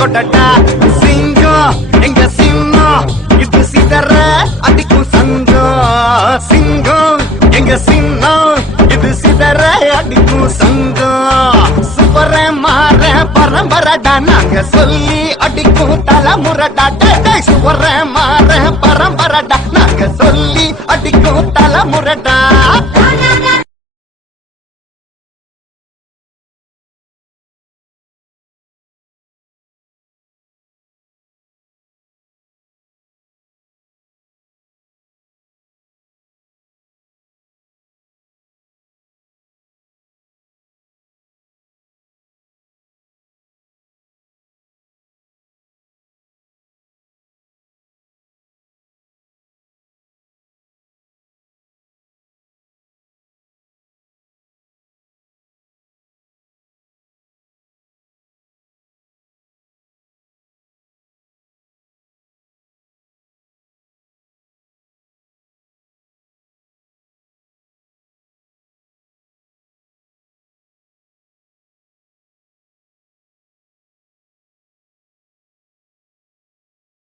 கொட்டட்டா சிங்கம் எங்க சின்னம் இது சிதற அடிக்கும் சங்கம் சிங்கம் எங்க சின்னம் இது சிதற அடிக்கும் சங்கம் சுப்பர மாற பரம்பரடா நாங்க சொல்லி அடிக்கும் தலைமுறடா சுவர மாற பரம்பரடா நாங்க சொல்லி அடிக்கும் தலைமுறடா